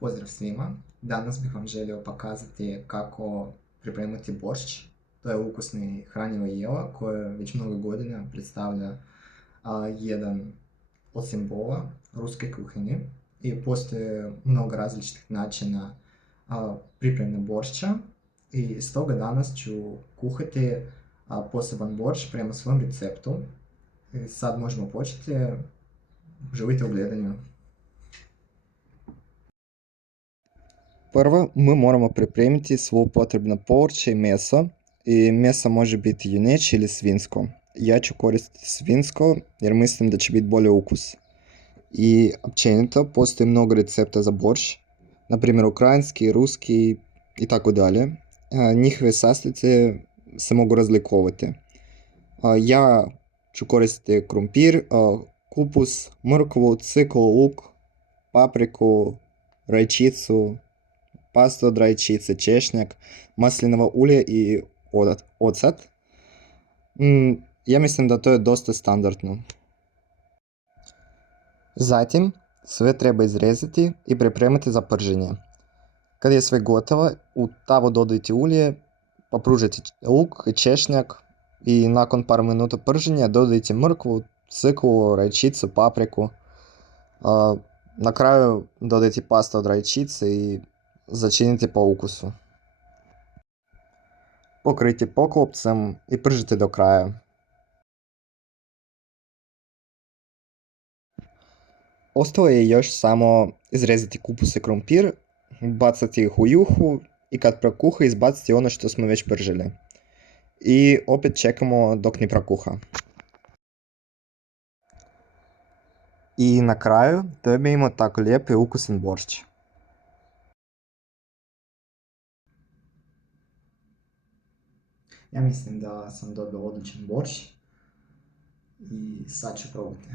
Pozdrav svima, danas bih vam želio pokazati kako pripremiti boršč. To je ukusni hranjivo jelo koje već mnogo godina predstavlja jedan od simbola ruske kuhinje i postoje mnogo različitih načina pripreme boršća i stoga danas ću kuhati poseban boršč prema svom receptu. I sad možemo početi, uživajte u gledanju. Prvo, mi moramo pripremiti svo potrebno povrće i meso. I meso može biti juneće ili svinjsko. Ja ću koristiti svinjsko jer mislim da će biti bolji ukus. I općenito postoji mnogo recepta za borš, na primjer ukrajinski, ruski i tako dalje. Njihove sastojke se mogu razlikovati. Ja ću koristiti krumpir, kupus, mrkvu, cviklu, luk, papriku, rajčicu, pastu od rajčice, češnjak, maslinovo ulje i ocet. Ja mislim da to je dosta standardno. Zatim sve treba izrezati i pripremiti za prženje. Kad je sve gotovo, u tavu dodajte ulje, popružite luk i češnjak i nakon par minuta prženja dodajte mrkvu, cviklu, rajčicu, papriku. Na kraju dodajte pastu od rajčice i začinite po ukusu. Pokrijte poklopcem i pržite do kraja. Ostalo je još samo izrezati kupus i krumpir, bacati ih u juhu i kad prokuha izbaciti ono što smo već pržili. I opet čekamo dok ne prokuha. I na kraju dobijemo tako lijep i ukusan boršč. Ja mislim da sam dobio odličan boršč i sad ću probati.